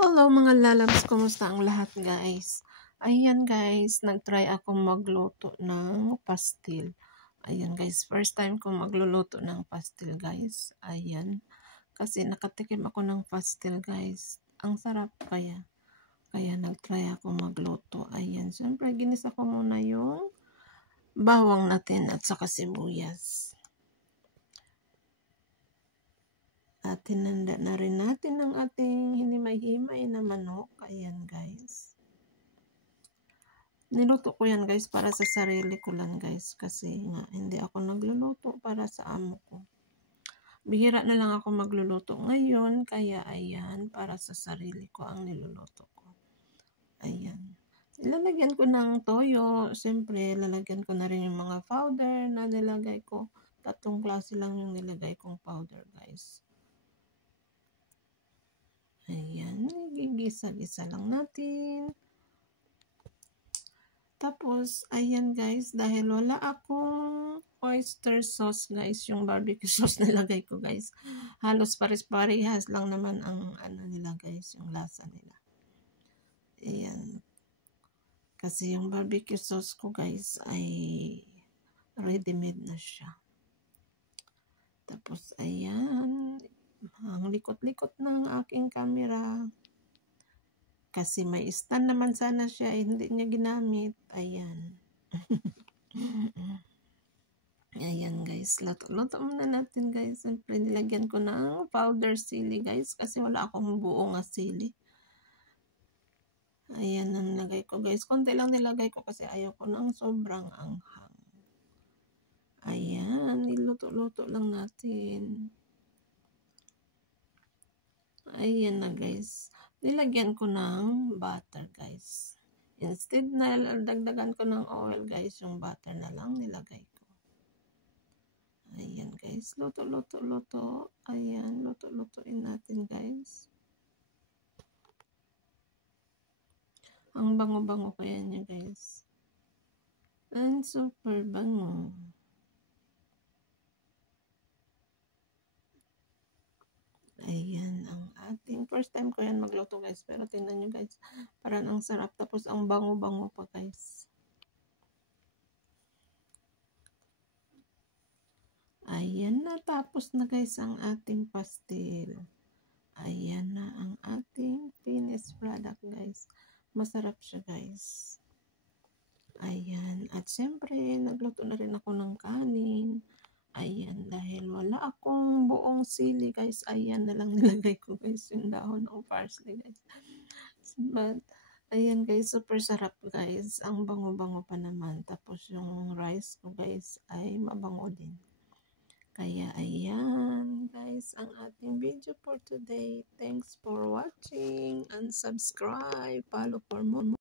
Hello mga lalabs, kumusta ang lahat guys? Ayan guys, nagtry akong magluto ng pastil. Ayan guys, first time kong magluluto ng pastil guys. Ayan, kasi nakatikim ako ng pastil guys. Ang sarap kaya. Kaya nagtry akong magluto. Ayan, syempre ginisa ko muna yung bawang natin at saka sibuyas. At hinanda na rin natin ang ating hinimay-himay na manok. Ayan guys. Niluto ko yan guys para sa sarili ko lang guys. Kasi nga hindi ako nagluluto para sa amo ko. Bihira na lang ako magluluto ngayon. Kaya ayan, para sa sarili ko ang niluluto ko. Ayan. Ilalagyan ko ng toyo. Siyempre, lalagyan ko na rin yung mga powder na nilagay ko. 3 klase lang yung nilagay kong powder guys. Ayan, gigisa-gisa lang natin. Tapos, ayan guys, dahil wala akong oyster sauce guys, yung barbecue sauce nilagay ko guys. Halos pares-parehas lang naman ang nila guys, yung lasa nila. Ayan. Kasi yung barbecue sauce ko guys ay ready-made na siya. Tapos, ayan. Ang likot-likot ng aking camera. Kasi may stand naman sana siya, hindi niya ginamit. Ayan. Ayan guys, luto muna natin guys. Siyempre nilagyan ko ng powder sili guys kasi wala akong buong sili. Ayan ang nilagay ko guys. Konti lang nilagay ko kasi ayaw ko ng sobrang anghang. Ayan, niluto-luto lang natin. Ayan na guys. Nilagyan ko ng butter guys. Instead na dagdagan ko ng oil guys, yung butter na lang nilagay ko. Ayan guys, luto. Ayan, luto-lutuin natin guys. Ang bango-bango kaya niya guys. And super bango. Ayan ang ating first time ko yan magluto guys. Pero tingnan nyo guys, parang ang sarap. Tapos ang bango-bango pa guys. Ayan na, tapos na guys ang ating pastil. Ayan na ang ating finished product guys. Masarap siya guys. Ayan. At syempre, nagluto na rin ako ng kanin. Ayan. Dahil wala akong buong sili guys. Ayan na lang nilagay ko guys. Yung dahon ng parsley guys. But, ayan guys. Super sarap guys. Ang bango-bango pa naman. Tapos yung rice ko guys ay mabango din. Kaya ayan guys ang ating video for today. Thanks for watching and subscribe. Follow for more.